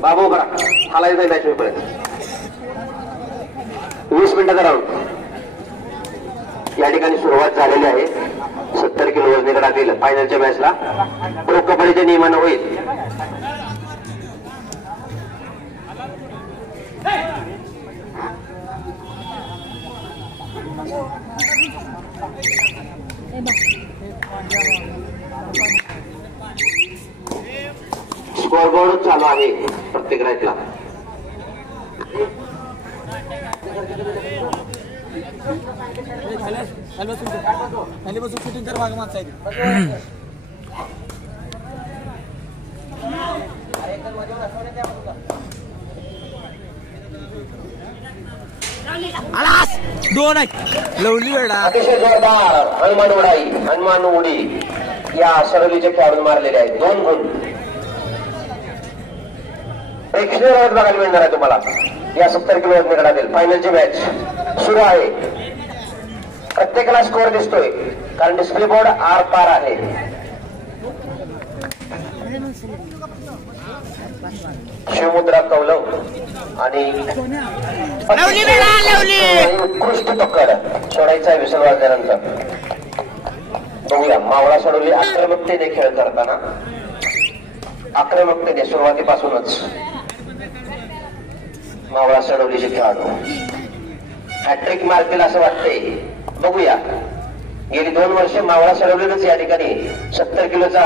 बाबू करा हालायचं नाही मॅच होईपर्यंत 20 मिनिटाचा राऊंड या ठिकाणी सुरुवात झालेली आहे. 70 किलो वजनी गटातील फायनलच्या मॅचला प्रो कबड्डीच्या नियमानं होईल. स्कोअरबोर्ड चालू आहे प्रत्येक रॅचला. शूटिंग कर भाग मागचा दोन आहेत लवली वेळा. अतिशय जोरदार हनुमान उडी या सरलीचे खेळाडून मारलेले आहेत. 2 गुण प्रेक्षणीय रंगत बघायला मिळणार आहे तुम्हाला. या 70 किलो वजनी गटातील फायनलची मॅच सुरू आहे. प्रत्येकाला स्कोअर दिसतोय कारण डिस्प्ले बोर्ड आर पार आहे. शिवमुद्रा कौलव आणि उत्कृष्ट पकड सोडायचा आहे विसर वाजल्यानंतर. बघूया मावळा सोडवली आक्रमकतेने खेळ करताना. आक्रमकतेने सुरुवातीपासूनच मावळा सोडवलीचे खेळाडू हॅट्रिक मारतील असं वाटतंय. बघूया गेली 2 वर्ष मावळा सोडवलीच या ठिकाणी 70 किलोचा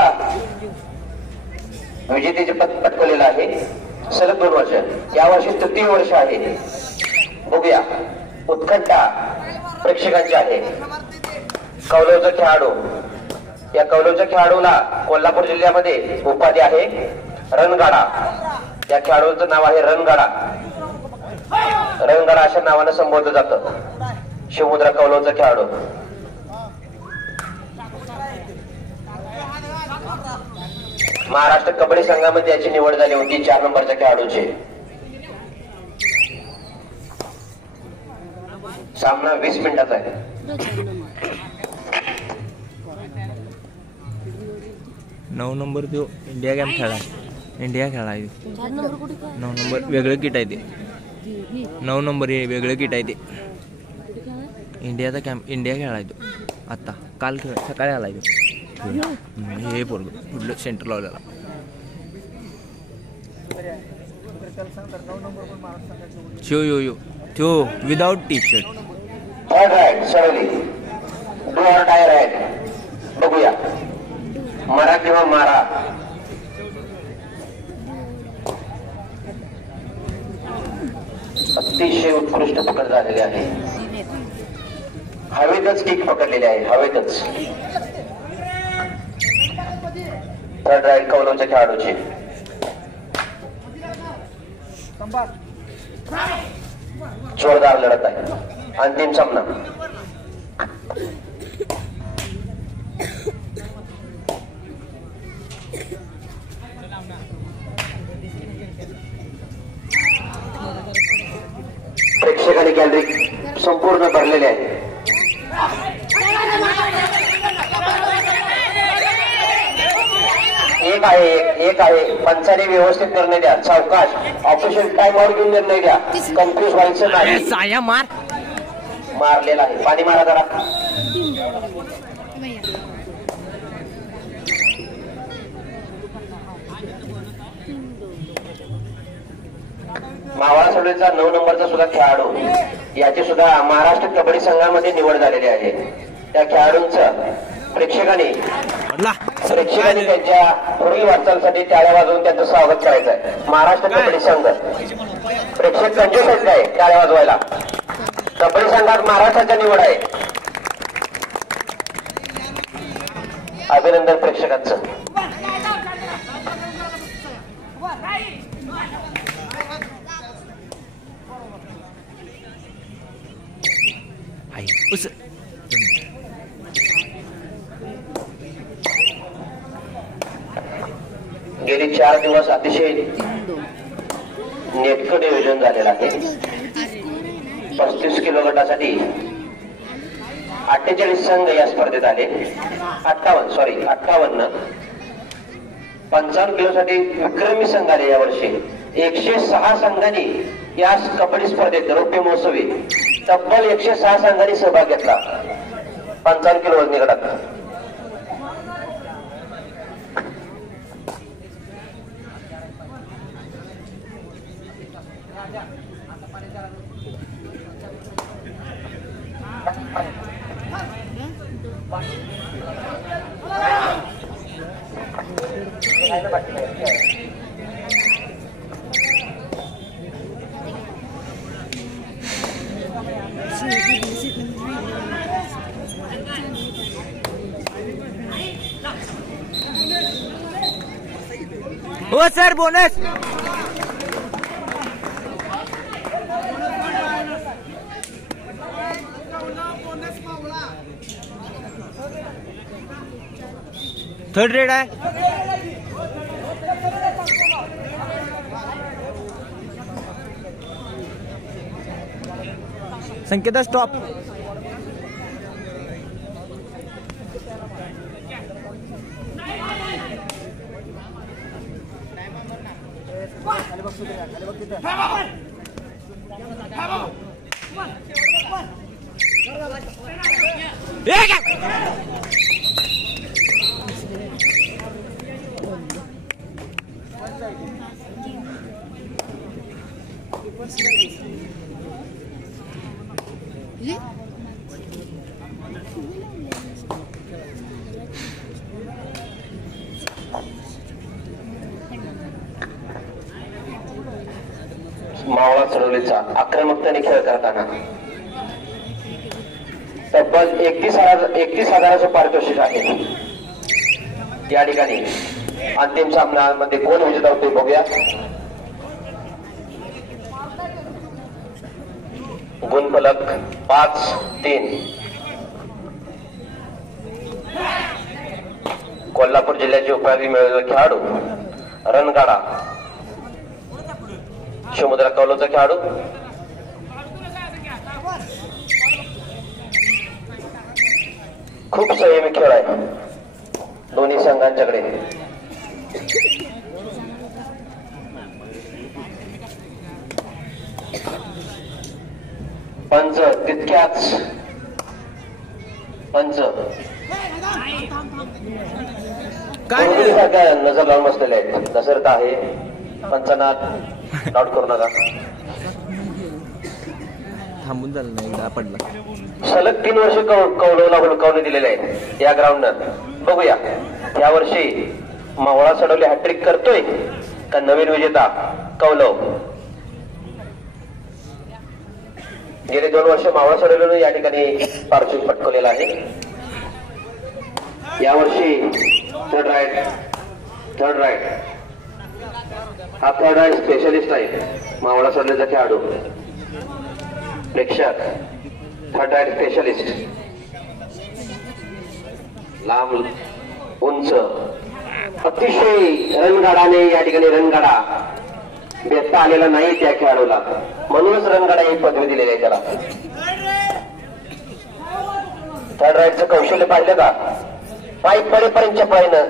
विजेतेचे पद पटकवलेलं आहे. सलग 2 वर्ष. यावर्षी 3य वर्ष आहे. बघूया उत्कंठा प्रेक्षकांची आहे. कौलवचा खेळाडू. या कौलवच्या खेळाडूला कोल्हापूर जिल्ह्यामध्ये उपाधी आहे रणगाडा. या खेळाडूचं नाव आहे रणगाडा. रणगाडा अशा नावानं संबोधलं जातं. शिवमुद्रा कौलवचा खेळाडू. महाराष्ट्र कबड्डी संघामध्ये याची निवड झाली होती 4 नंबरच्या खेळाडूची. सामना 20 मिनिटाचा आहे. नऊ नंबर तो इंडिया गेम खेळा. इंडिया खेळा 9 नंबर वेगळं किट आहे ते. 9 नंबर हे वेगळं किट आहे ते. इंडियाचा कॅम्प इंडिया खेळाय तो. आता काल सकाळी आलाय तो. हे पोरग कुठलं सेंटर लावलेला. शो यो तो विदाउट टी-शर्ट. बघूया मरा किंवा मारा. अतिशय उत्कृष्ट पकड झालेली आहे. हवेतच किक पकडलेली आहे. हवेतच. थर्ड राईड कौलवच्या खेळाडूची. जोरदार लढत आहे. अंतिम सामना. प्रेक्षकांनी गॅलरी संपूर्ण भरलेले आहे. एक आहे पंचाने व्यवस्थित निर्णय द्या. सावकाश ऑफिशियल टाइमआउट घेऊन निर्णय द्या. कन्फ्युज व्हायचं नाही. मारलेला आहे. पाणी मारा जरा. मावळा सोडलेचा 9 नंबरचा सुद्धा खेळाडू याची सुद्धा महाराष्ट्र कबड्डी संघामध्ये निवड झालेली आहे. त्या खेळाडूंचं प्रेक्षकांनी त्यांच्या पुढील वाटचालीसाठी टाळ्या वाजवून त्यांचं स्वागत करायचं आहे. महाराष्ट्र कबड्डी संघ प्रेक्षक कंजूस आहेत काय टाळ्या वाजवायला. कबड्डी संघात महाराष्ट्राच्या निवड आहे. अभिनंदन प्रेक्षकांचं. गेली 4 दिवस अतिशय नेटकं नियोजन झालेलं आहे. 35 किलो गटासाठी 48 संघ या स्पर्धेत आले. 58 55 किलोसाठी विक्रमी संघ आले यावर्षी. 106 संघांनी या कबड्डी स्पर्धेत रौप्य महोत्सवी तब्बल 106 संघांनी सहभाग घेतला 55 किलो वजनी गटात. हो सर बोनस. थर्ड रेड आहे. संकेता स्टॉप. मावळा चढवलीचा आक्रमकतेने खेळ करताना तब्बल 31 हजाराचं पारितोषिक आहे. या ठिकाणी अंतिम सामन्यामध्ये कोण विजेता होते बघूया. गुणफलक 5-3. कोल्हापूर जिल्ह्याचे उपाधी मिळवलेला खेळाडू रणगाडा शिवमुद्रा कौलचा खेळाडू खूप संयमी खेळ आहे दोन्ही संघांच्याकडे. पंच तितक्याच काय नजर लावून बसलेले आहेत. दशरथ आहे पंचनाथ डाऊट करू नका. थांबून झालं नाही एकदा पडला. सलग 3 वर्ष कौलवला हुलकावणी दिलेले आहेत या ग्राउंडनं. बघूया या वर्षी मावळा चढवली हॅट्रिक करतोय का नवीन विजेता कौलव. गेले 2 वर्ष मावळा चढवल्यानं या ठिकाणी पारितोषिक पटकवलेलं आहे. यावर्षी थर्ड राईट हा थर्ड राईट स्पेशलिस्ट आहे मावळा चढवल्याचा खेळाडू. प्रेक्षक थर्ड राईट स्पेशलिस्ट लांब उंच अतिशय रणगाडाने या ठिकाणी रणगाडा बेता आलेला नाही त्या खेळाडूला म्हणूनच रणगाडा ही पदवी दिलेली आहे त्याला. थर्ड राईटचं कौशल्य पाहिलं का. पाय पडेपर्यंतच्या पायनं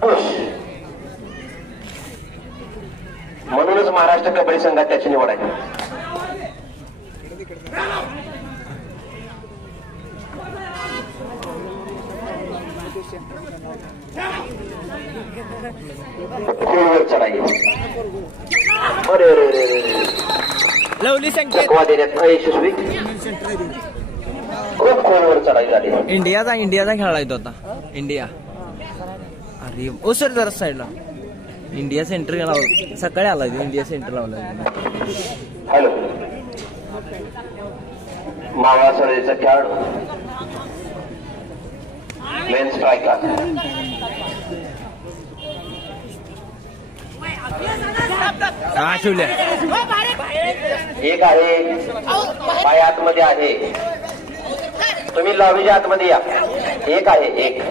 पुश म्हणूनच महाराष्ट्र कबड्डी संघात त्याची निवड आहे. खोलवर चढाई अरे लवली संकेत देण्यात यशस्वी. खूप खोलवर चढाई झाली. इंडियाचा खेळायचा तो आता. इंडिया अरे ओ सर जरा साईडला. इंडिया सेंटर लावला सकाळी आला. इंडिया सेंटर लावला. हॅलो मावळा चढाईचा खेळाडू मेन स्ट्रायकर शिवल्या एक आहे पाय आतमध्ये आहे. तुम्ही लॉबीच्या आतमध्ये या. एक आहे एक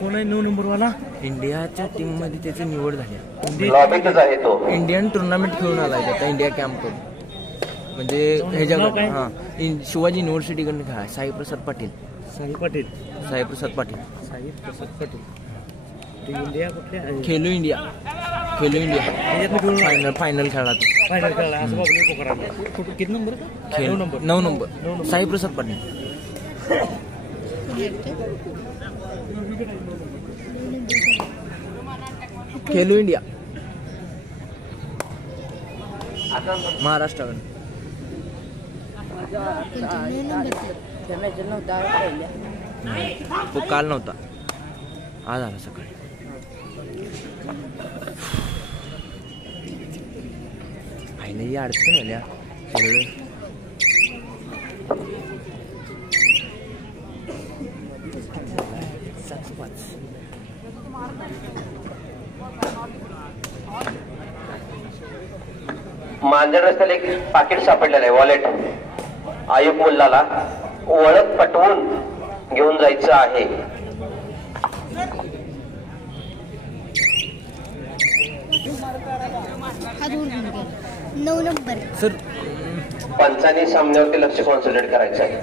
कोण आहे 9 नंबर वाला. इंडियाच्या टीम मध्ये त्याची निवड झाली. लॉबीतच आहे तो. इंडियन टुर्नामेंट खेळून आलाय आता इंडिया कॅम्प करून. म्हणजे ह्याच्याकडे हां शिवाजी युनिव्हर्सिटीकडनं खेळा. साईप्रसाद पाटील. साईप्रसाद पाटील. इंडिया कुठल्या खेलो इंडिया फायनल खेळला तो. किती number? 9 number. Saiprasad Patil. Khelo India महाराष्ट्राकडून. तो काल नव्हता, आज आला सकाळी. आईला ही अडचण आल्या सगळे. मांजर रस्त्याला एक पाकिट सापडलेलं आहे, वॉलेट. आयुब मुल्लाला ओळख पटवून घेऊन जायचं आहे. सर पंचांनी सामन्यावरती लक्ष कॉन्सन्ट्रेट करायचं आहे.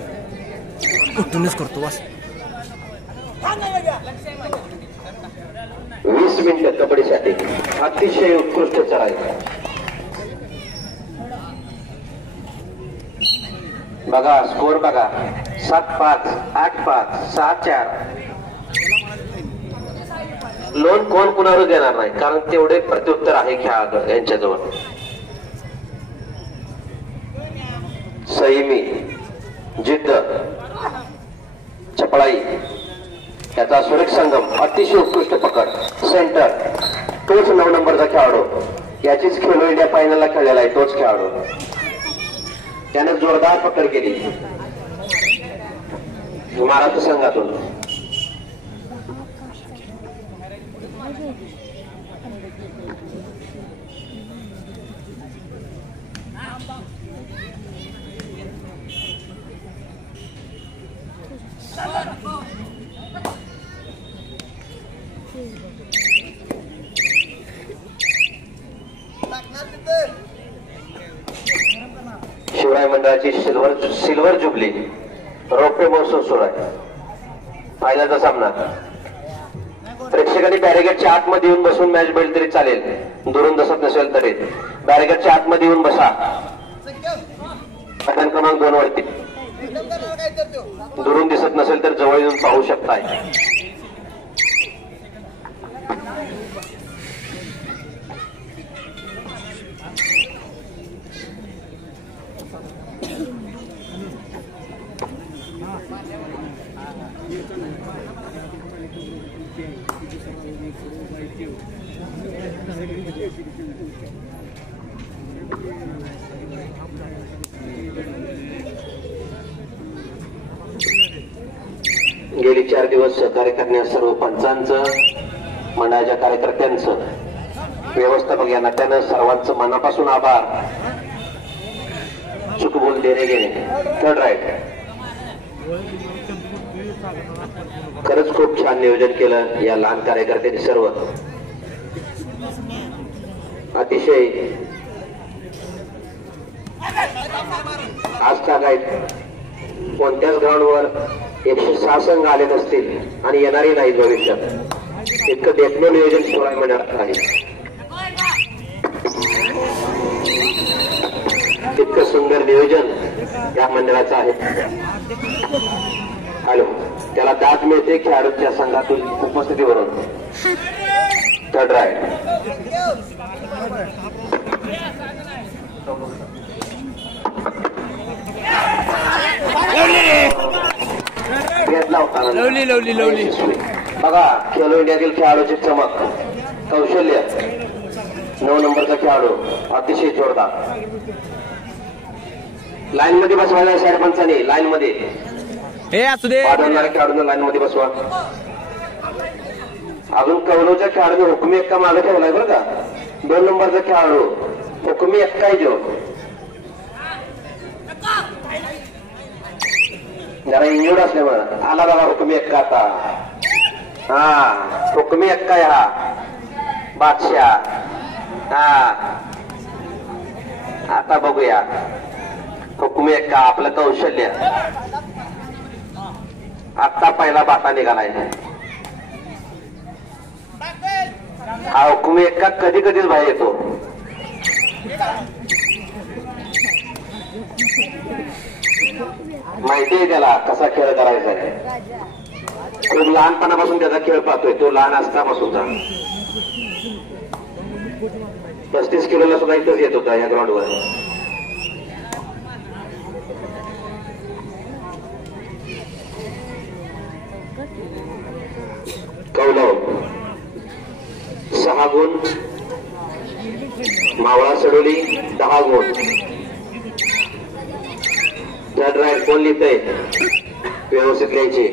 कुठूनच करतो बस. 20 मिनिटं कबड्डीसाठी अतिशय उत्कृष्ट चढाई. बघा स्कोर बघा, 7-5, 8-5, 6-4. लोन कोण कुणावर देणार नाही, कारण तेवढे प्रत्युत्तर आहे खेळाडू यांच्याजवळ. संयमी, जिद्द, चपळाई याचा सुरेख संगम. अतिशय उत्कृष्ट पकड. सेंटर तोच 9 नंबरचा खेळाडू. याचीच खेलो इंडिया फायनलला खेळलेला आहे तोच खेळाडू. त्याने जोरदार पकड केली महाराष्ट्र संघातून. शिवराय मंडळाची सिल्वर जुबली रौप्य महोत्सव सुरू आहे. फायनलचा सामना. प्रेक्षकांनी बॅरिगेटच्या आतमध्ये येऊन बसून मॅच बघितली तरी चालेल, दुरून दिसत नसेल तरी बॅरिगेटच्या आतमध्ये येऊन बसा. बटन क्रमांक 2 वरती. दुरून दिसत नसेल तर जवळ येऊन पाहू शकताय. गेली 4 दिवस सहकार्य करण्यास सर्व पंचांचं, मंडळाच्या कार्यकर्त्यांचं, व्यवस्थापक या नात्यानं सर्वांचं मनापासून आभार. चुकबोल देणे घेणे. Third right. खरंच खूप छान नियोजन केलं या लहान कार्यकर्त्यांनी सर्व. अतिशय आज तागायत कोणत्याच ग्राउंडवर 106 संघ आले नसतील आणि येणारही नाहीत भविष्यात. इतकं देखणं नियोजन शिवराय मंडळात आहे. इतकं सुंदर नियोजन या मंडळाचं आहे. हॅलो, त्याला दाद मिळते खेळाडूंच्या संघातून उपस्थितीवरून. Third right. लवली बघा खेलो इंडियातील खेळाडूची चमक, कौशल्य. 9 नंबरचा खेळाडू अतिशय जोरदार. लाईन मध्ये बसवायला सरपंचाने. लाईन मध्ये खेळाडूंना लाईन मध्ये बसवा. अजून कौरवच्या खेळाडूने हुकमी एक्का मागे ठेवलाय बरं का. 2 नंबरचा खेळाडू हुकमी एक्का आहे जो. जरा इंजुर्ड असल्यामुळे आला बघा हुकमी एक्का आता. हा हुकमी एक्का आहे हा बादशाह. हा आता बघूया हुकुमी एक्का आपलं कौशल्य. आत्ता पहिला बाटा निघालाय. हा हुकुमी एक्का कधी कधीच बाहेर येतो. माहिती आहे त्याला कसा खेळ करायचा आहे. खूप लहानपणापासून त्याचा खेळ पाहतोय. तो लहान असतापासूनचा 35 किलोला सुद्धा इथंच येत होता या ग्राउंडवर. कौलव 6 गुण. मावळा सडोली 10 गुण. ड्राईव्ह कोण लिहितंय व्यवस्थित लिहायची.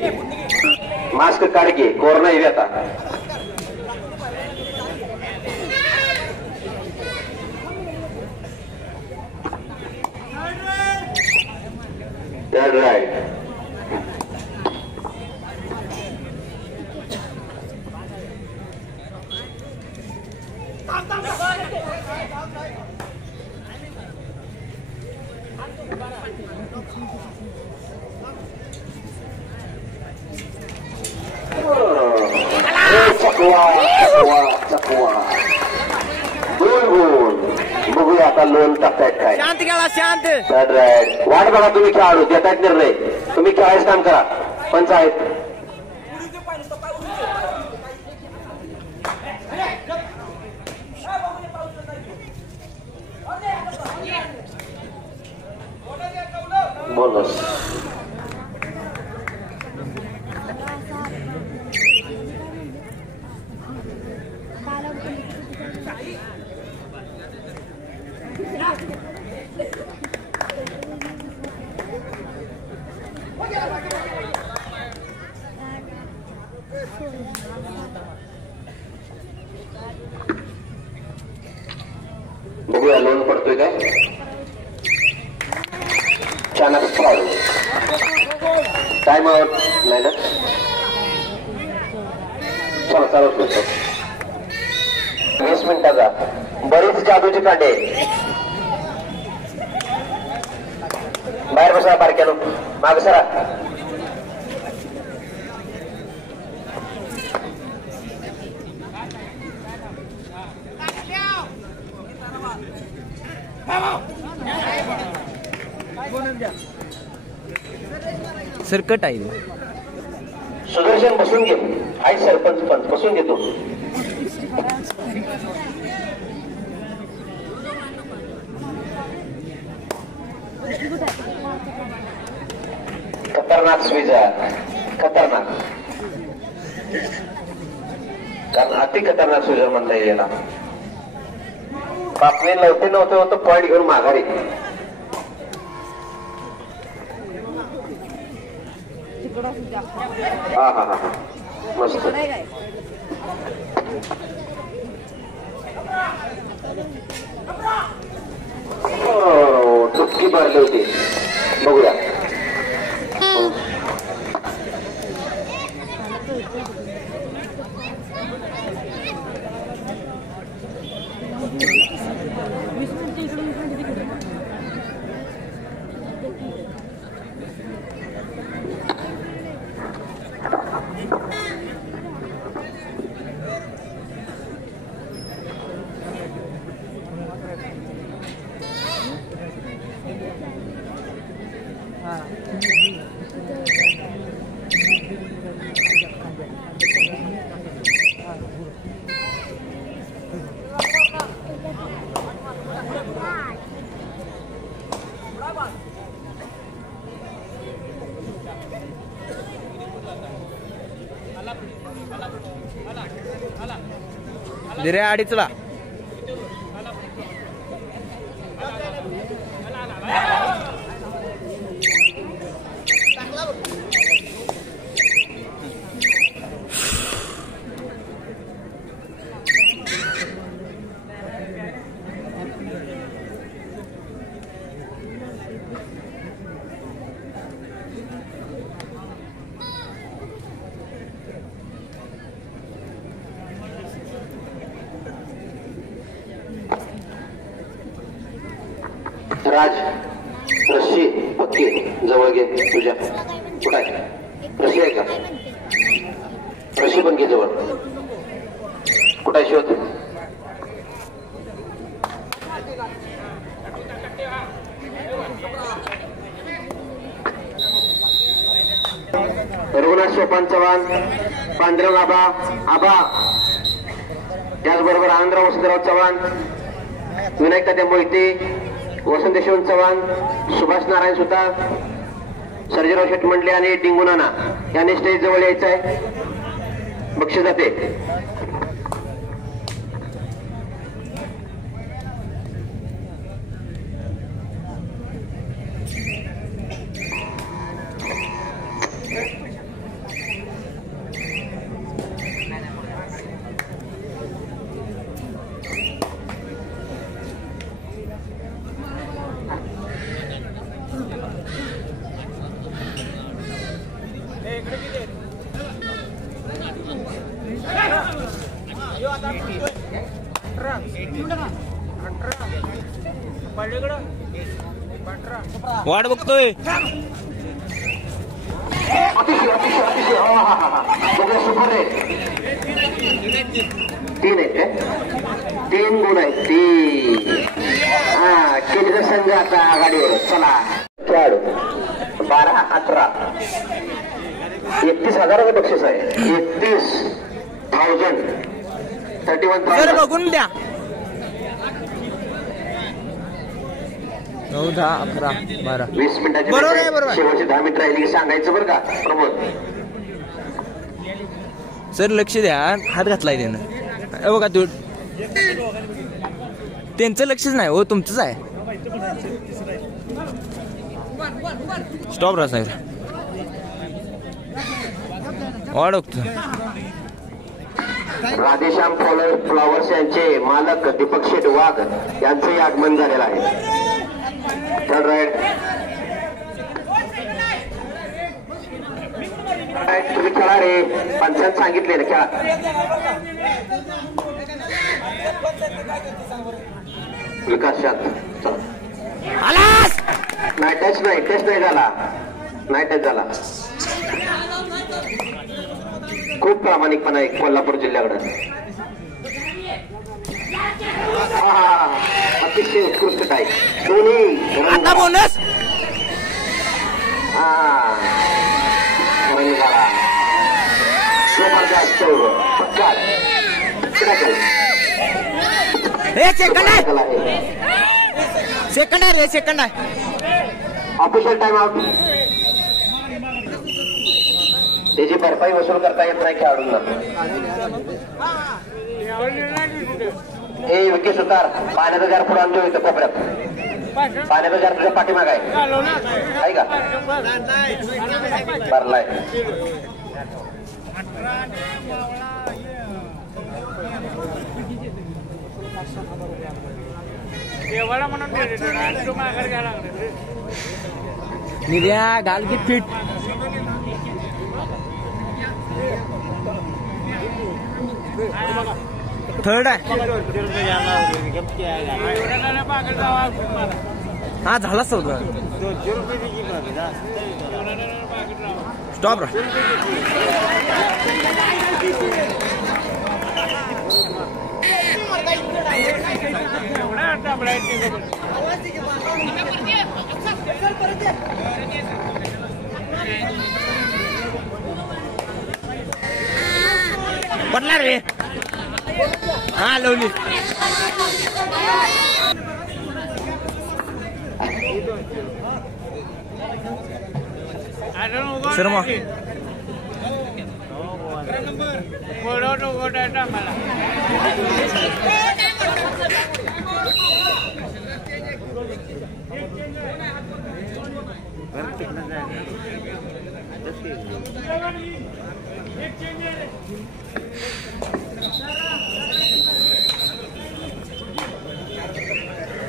मास्क काढ घे. कोरोना येईल आता. ड्राईव्ह बघूया आता लोन टाकतायत काय. शांत गेला शांत. वाट बघा. तुम्ही खेळाडू देतायत निर्णय. तुम्ही खेळायचं काम करा. पंच आहेत. बोनस बघूया लोन पडतोय काय. टाइम आउट नाही ना. चला चालू करतो. 20 मिनिटाचा. बरीच जादूची कांडे. बाहेर बसा बारक्यानो. माग सरा. सरकट आहे. सुदर्शन बसून घे. आई सरपंच पंच बसून घेतो. खतरनाक स्विजा. खतरनाक. कारण अति खतरनाक स्विजर म्हणता येईल याला. बापने नव्हते होतं पॉईंट घेऊन माघारी. हा हा हा मस्त. डुबकी मारली होती. बघूया. दिरे अडीचला. राज रशी जवळ घे तुझ्या. कुठं आहे रशी आहे का? रशी पण घे जवळ. कुठं आहे शोध? रघुनाथ सोपान चव्हाण, पांडुरंग आबा आबा, त्याचबरोबर आनंदराव वसंतराव चव्हाण, विनायक तात्या मोहिते, वसंत यशवंत चव्हाण, सुभाष नारायण सुतार, सर्जेराव शेट मंडले आणि डिंगू नाना यांनी स्टेज जवळ यायचं आहे. बक्षीस जाते. वाट बघतोय. अतिशय अतिशय अतिशय सुपर आहे. 3 आहेत काय? 3 गुण आहेत. 3 केंद्र संघ आता आघाडीवर. चला खेळाडू 12-18 31,000 बक्षीस आहे. 31,000 31,000 बघून द्या. 9, 10, 11, 12 20 मिनिटाची शेवटची 10 मिनिटं राहिली की सांगायचं बरं का प्रमोद. सर लक्ष द्या. हात घातलाय त्यानं. बघा तू त्यांचं लक्षच नाही हो, तुमचंच आहे. स्टॉप राहा साहेब. वाढवतो. राधेश्याम फ्लॉवर्स यांचे मालक दीपक शेठ वाघ यांचंही आगमन झालेलं आहे. तुम्ही खेळा रे, पंचायत सांगितले ना खेळा. विकास शांत. नाही टच नाही, टच नाही झाला. नाही टच झाला. खूप प्रामाणिकपणा आहे कोल्हापूर जिल्ह्याकडे. अतिशय उत्कृष्ट आहे दोन्ही. बोनस जबरदस्त. सेकंड आहे. सेकंड आहे. Official time out. त्याची भरपाई वसूल करता येत नाही खेळाडूंना. हे विकेट सुतार पाण्याचा जार पुढे आणतो इथं कोपऱ्यात. पाण्याचा जार तुझ्या पाठीमाग आहे का? भरलाय. निर्या घाल की फिट. थर्ड आहे. हा झाला सौदा. स्टॉप. पडला रे. हा लवली. शर्मा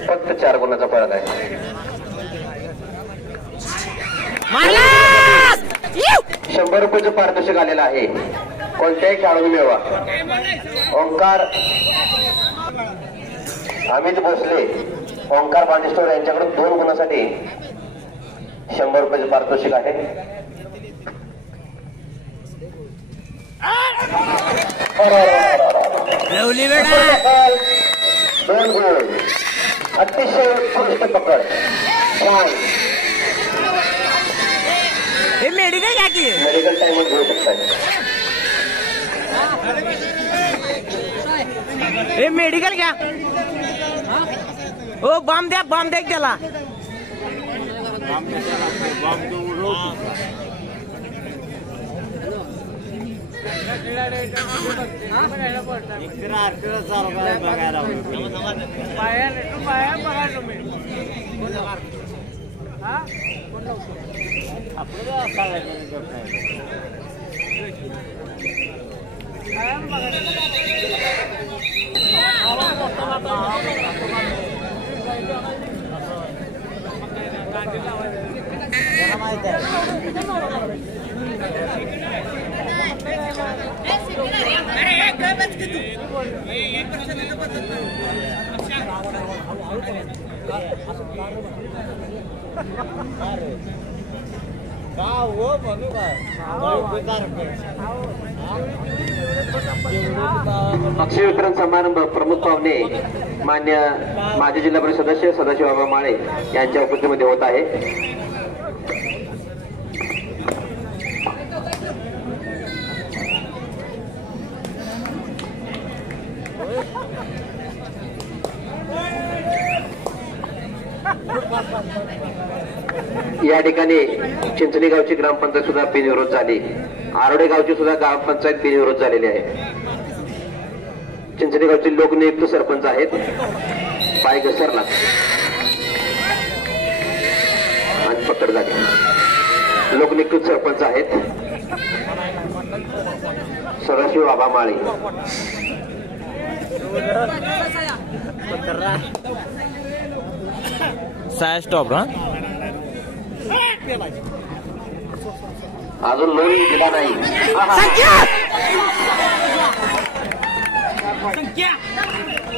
फक्त 4 गुणाचा फरक आहे. 100 रुपयाचं पारितोषिक आलेलं आहे. कोणत्याही खेळाडू मिळवा. ओंकार अमित भोसले, ओंकार बांडेश्वर यांच्याकडून 2 गुणासाठी 100 रुपयाचे पारितोषिक आहे. दोन गोल. अतिशय उत्कृष्ट पकड. हे मेडिकल घ्या की. मेडिकल टाइम घेऊ शकताय. हे मेडिकल घ्या. हो बॉम्ब द्या त्याला. बक्षीस वितरण समारंभ प्रमुख पाहुणे मान्य माजी जिल्हा परिषद सदस्य सदाशिव माळे यांच्या उपस्थितीमध्ये होत आहे. या ठिकाणी चिंचणी गावची ग्रामपंचायत सुद्धा बिनविरोध झाली. आरोडे गावची सुद्धा ग्रामपंचायत बिनविरोध झालेली आहे. चिंचणी गावचे लोकनियुक्त सरपंच आहेत. पाय घसरला आणि पकड झाली. लोकनियुक्त सरपंच आहेत सदाशिव बाबा माळे. साय स्टॉप. अजून लोन दिला नाही.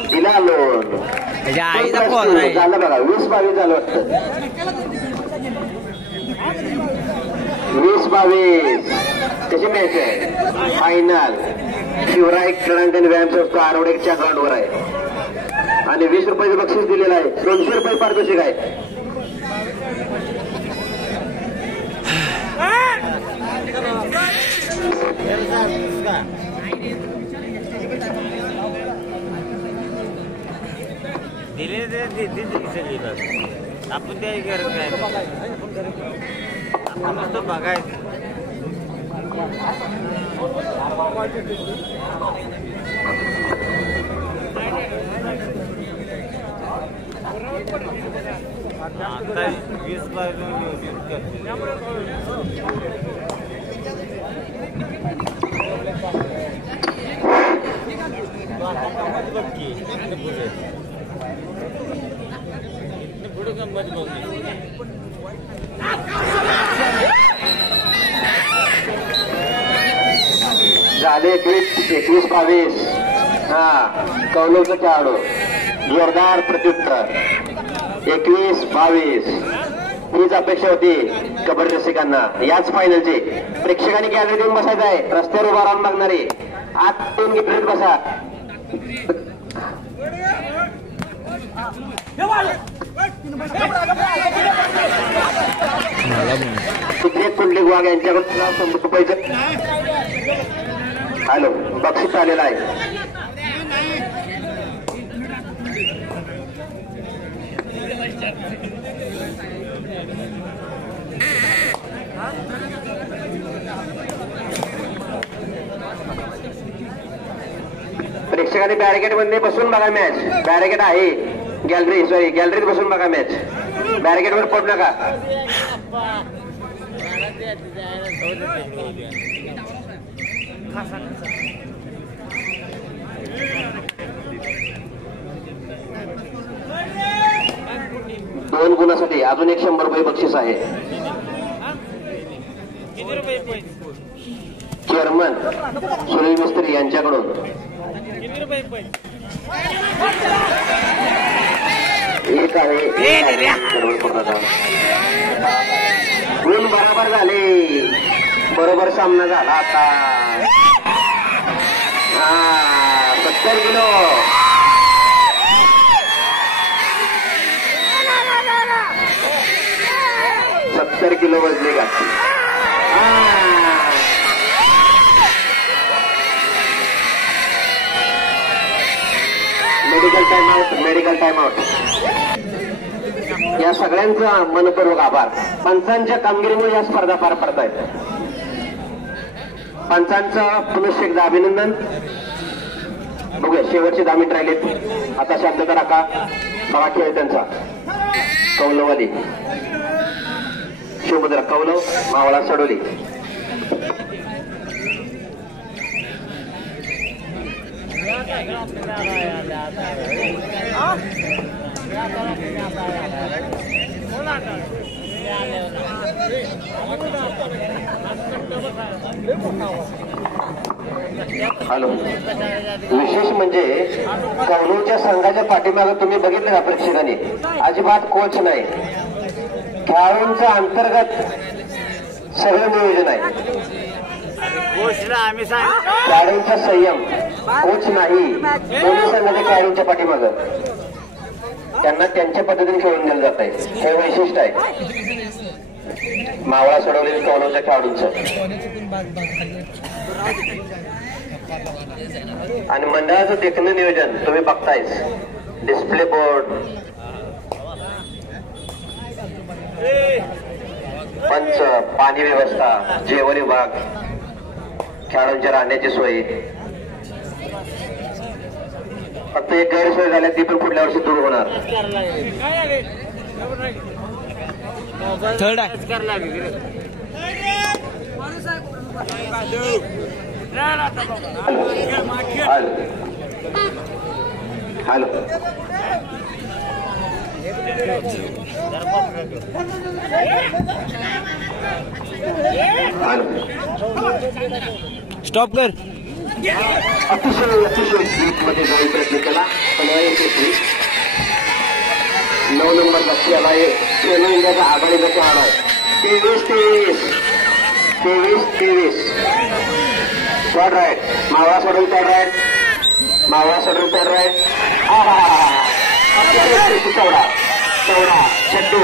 दिला लोन झालं बघा. 20-22 झालं वाटतं. 20-22 कशी मॅच आहे फायनल. शिवराय क्रीडांगण व्यायाम संस्था आरोडेच्या ग्राउंडवर आहे आणि 20 रुपयाचं बक्षीस दिलेलं आहे. 200 रुपये पारितोषिक आहे. आपण त्या गरज काय आपण नुसतं बघायचं. आता 20 झाले. 21-22. कौलवचं खेळाडू जोरदार प्रत्युत्तर. 21-22 हीच अपेक्षा होती कबड्डी रसिकांना. याच फायनलची प्रेक्षकांनी गॅलरी देऊन बसायचं आहे. रस्त्यावर उभा राहून मागणारे आत तीन गिफ्ट बसा. कुंडलिक वाघ यांच्याकडून 100 रुपयाचं हॅलो बक्षीस आलेलं आहे. प्रेक्षकांनी बॅरिकेड मध्ये बसून बघा मॅच. बॅरिकेड आहे गॅलरीत बसून बघा मॅच. बॅरिकेड वर पडू नका. दोन गुणासाठी अजून एक 100 रुपये बक्षीस आहे. चेअरमन सुनील मिस्त्री यांच्याकडून एक आहे. गुण बरोबर झाले, बरोबर सामना झाला आता. 70 किलो. वजने घातली. Medical time out. या सगळ्यांचा मनपूर्वक आभार. पंचांच्या कामगिरीमुळे या स्पर्धा पार पडतायत. पंचांचं पुनश्च एकदा अभिनंदन. बघूया शेवटचे 10 मिनिट राहिलेत. आता शांतता राखा. बघा खेळ त्यांचा. कौलवाली शिवभद्र कौलव, मावळा सडोली. हॅलो. विशेष म्हणजे कौलवच्या संघाच्या पाठीमागे तुम्ही बघितलं का प्रेक्षकांनी, अजिबात कोच नाही. खेळाडूंचं अंतर्गत सगळं नियोजन आहे. खेळाडूंचा संयम, कोच नाही. दोन्ही संघाच्या खेळाडूंच्या पाठीमागे त्यांना त्यांच्या पद्धतीने खेळून दिलं जात आहे. हे वैशिष्ट्य आहे मावळा सोडवलेल्या कौलवच्या खेळाडूंचं. आणि मंडळाचं देखणं नियोजन तुम्ही बघतायच. डिस्प्ले बोर्ड, पंच, पाणी व्यवस्था, जेवण विभाग, खेळाडूंच्या राहण्याची सोय. फक्त एक गैरसोय झाल्या ती पण पुढल्या वर्षी दूर होणार. हॅलो. स्टॉप कर. अतिशय मध्ये जाऊन प्रयत्न केला पण 9 नंबर लक्ष आला आहे. खेलो इंडियाचा आघाडीचा खेळाडू आहे. 23-23 थर्ड राईट. मावळा सोडून थर्ड राईट. मावळा सोडून थर्ड राईट. चौडा चौडा चड्डू.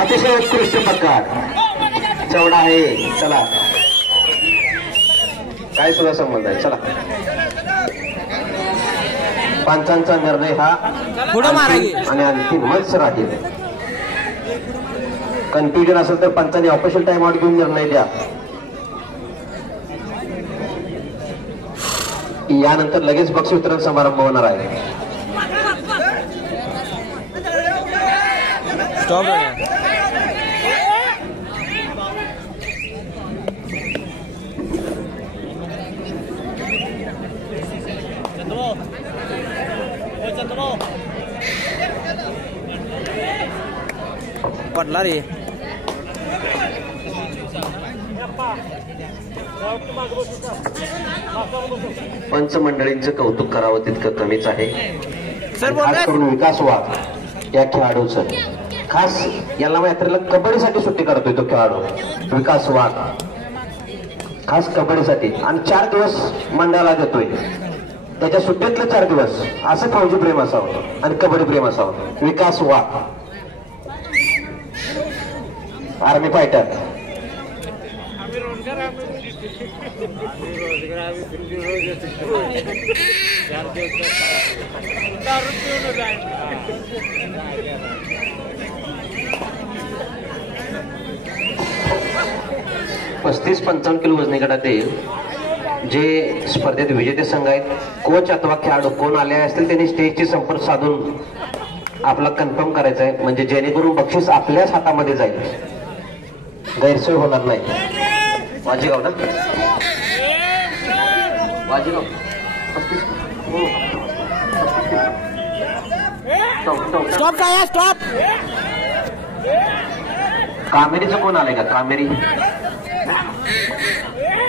अतिशय उत्कृष्ट प्रकार चौडा आहे. चला काय सुद्धा संबंध आहे. चला पंचांचा निर्णय हा आणि अंतिमच राहील. कन्फ्युजन असेल तर पंचांनी ऑफिशियल टाइम आउट घेऊन निर्णय द्या. यानंतर लगेच बक्षीस वितरण समारंभ होणार आहे. स्टॉप. पडला रे. पंच मंडळींचं कौतुक करावं तितकं कमीच आहे. खास करून विकास वाघ या खेळाडूचं, खास याला यात्रेला कबड्डीसाठी सुट्टी करतोय तो खेळाडू विकास वाघ, खास कबड्डीसाठी. आणि 4 दिवस मंडळाला देतोय. त्याच्या सुट्टीतले 4 दिवस. असं फौजी प्रेम असावं आणि कबड्डी प्रेम असावं. विकास वाघ आर्मी फायटर. पस्तीस 55 किलो वजनी गटातील जे स्पर्धेत विजेते संघ आहेत, कोच अथवा खेळाडू कोण आले असतील त्यांनी स्टेजची संपर्क साधून आपला कन्फर्म करायचा आहे. म्हणजे जेणेकरून बक्षीस आपल्याच हातामध्ये जाईल, गैरसोय होणार नाही. वाजेगाव ना, वाजेगाव. स्टॉप काय स्टॉप. कामेरीचं कोण आलंय का? कामेरी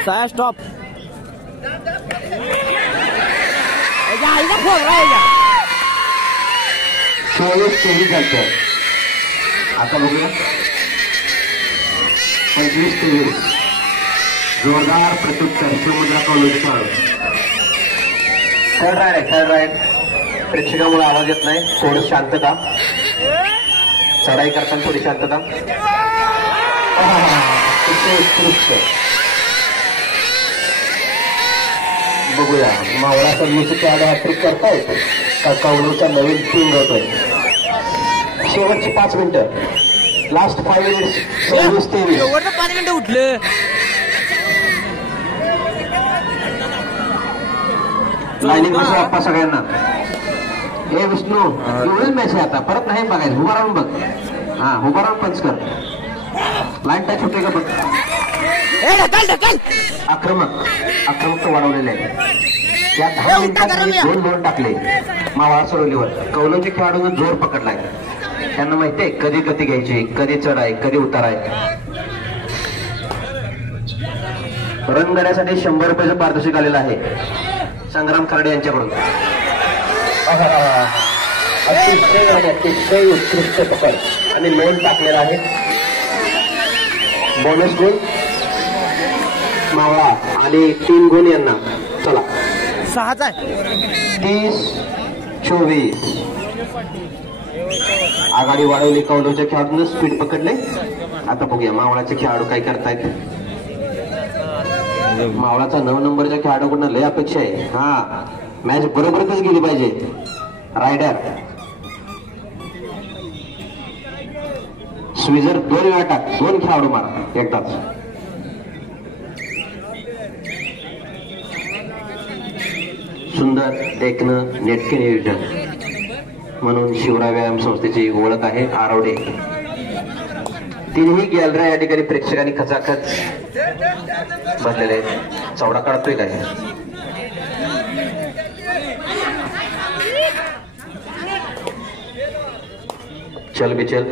साया स्टॉप. चोवीस झालं. आता बघूया 25-23. जोरदार प्रत्युत्तर शिवमुद्रा कौलचे खेळाडू. Third ride. प्रेक्षकामुळे आवाज येत नाही, थोडी शांतता. चढाई करताना थोडी शांतता. उत्कृष्ट. बघूया मावळा सर्व्हिसचे खेळाडू हॅट्रिक करतायत का कौलचा नवीन टीम होतोय. शेवटची 5 मिनिटं. Last 5 minutes. 26-23. 5 मिनिटं उठलं. लाईनिंग कसं बाप्पा सगळ्यांना. हे विष्णू एवढीच मॅच आहे आता, परत नाही बघायचं. उभा राहून बघ. हा उभा राहून पंच कर. लाईन टच होते का बघ. आक्रमक तो वाढवलेले आहे. या 10 मिनिटात 2 गोल टाकले मावळा सोडवलीवर. कौलचे खेळाडूंनी जोर पकडलाय. त्यांना माहितीये कधी गती घ्यायची, कधी चढ आहे, कधी उतार आहे. रन देण्यासाठी 100 रुपयाचं पारितोषिक आलेलं आहे संग्राम खर्डे यांच्याकडून. अतिशय उत्कृष्ट पकड आणि नोंद टाकलेला आहे. बोनस गुण मावळा आणि 3 गुण यांना. चला 6च आहे. 30-24. आघाडी वाढवली कौलच्या खेळाडून. स्पीड पकडले. आता बघूया मावळाचे खेळाडू काय करतायत. मावळाचा 9 नंबरच्या खेळाडूकडून लय अपेक्षा आहे. हा मॅच बरोबरच गेली पाहिजे. रायडर स्विजर 2 वेळा टाक. 2 खेळाडू मार एकदाच. सुंदर देखणं नेटके नियोजन म्हणून शिवराय व्यायाम संस्थेची ओळख आहे आरवडे. 3ही गॅलऱ्या या ठिकाणी प्रेक्षकांनी खचाखच भरलेले. चौडा काढतोय काय. चल बिचल.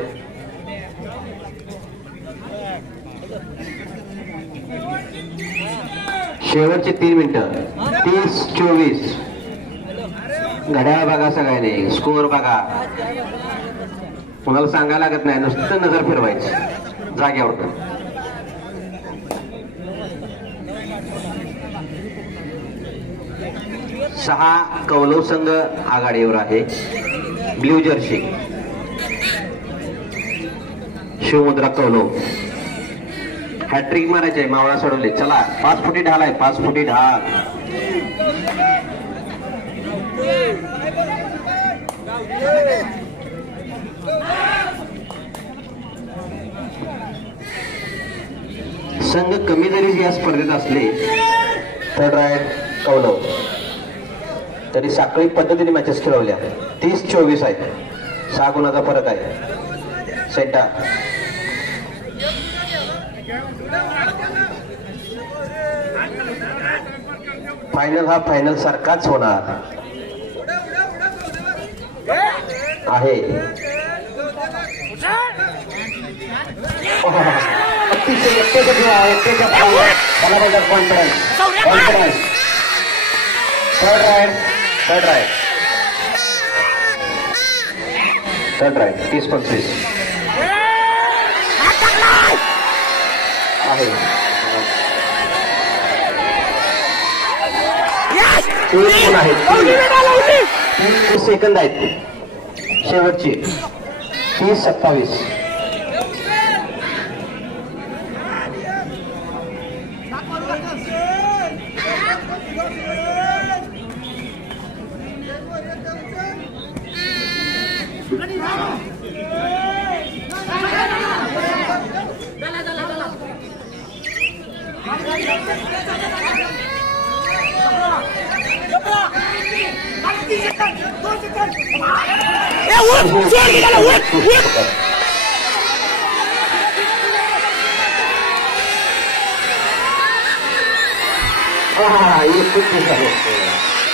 शेवटचे 3 मिनिटं. 30-24. घड्याळ बघा सगळ्यांनी. स्कोअर बघा. कोणाला सांगायला लागत नाही, नुसतं नजर फिरवायची जाग्यावर. 6 कौलव संघ आघाडीवर आहे. Blue jersey Shivmudra Kaulav. Hat trick मारायचे. मावळा सोडवले. चला 5 फुटी ढाल आहे. 5 फुटी ढाल. संघ कमी जरी या स्पर्धेत असले थर्ड राईड कौलव तरी साखळी पद्धतीने मॅचेस खेळवल्या. 30-24 आहेत. 6 गुणाचा फरक आहे. सेटा फायनल हा फायनल सारखाच होणार आहे. कॉन्फिडन्स. थर्ड राईड 30-25 आहे. 3 आहेत. 3 सेकंद आहेत शेवटची. 30-27.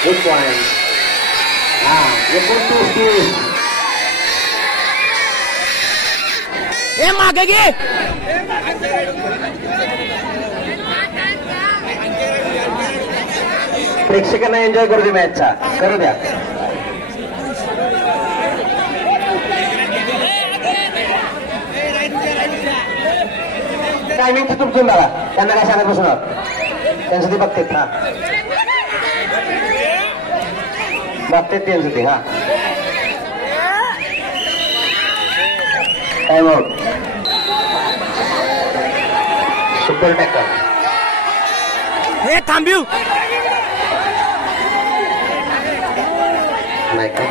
Good point. मागे घे. प्रेक्षकांना एन्जॉय करू दे मॅचचा. करू द्या. टायमिंग ते तुमचं बघा, त्यांना काय सांगत बसणार, त्यांचं ते बघतात. हा बघतात त्यांचं ते. हा टाइम आउट. Super tackle. हे थांबिव नाही का